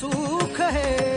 सुख है।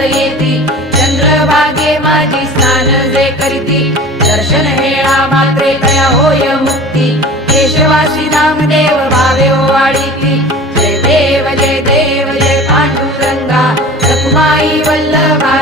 येती. चंद्रभागे माझी स्नान जे करीती. दर्शन हेळा मात्रे तया होय मुक्ती. केशवासी नामदेव भावे वाढीती जय देव जय देव जय पांडुरंगा. रखुमाई वल्लभा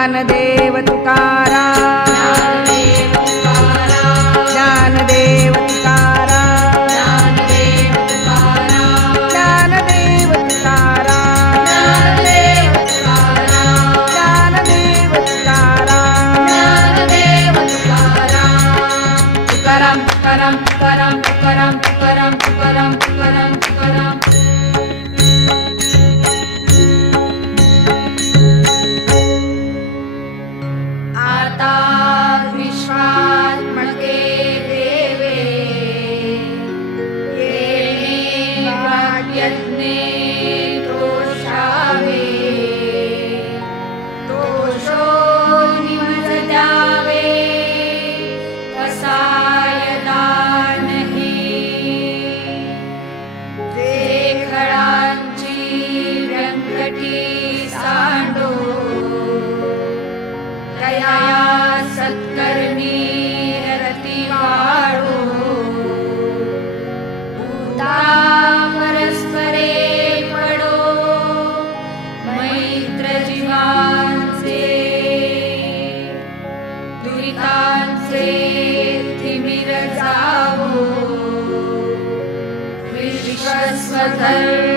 ज्ञानदेव तुकार। Sakal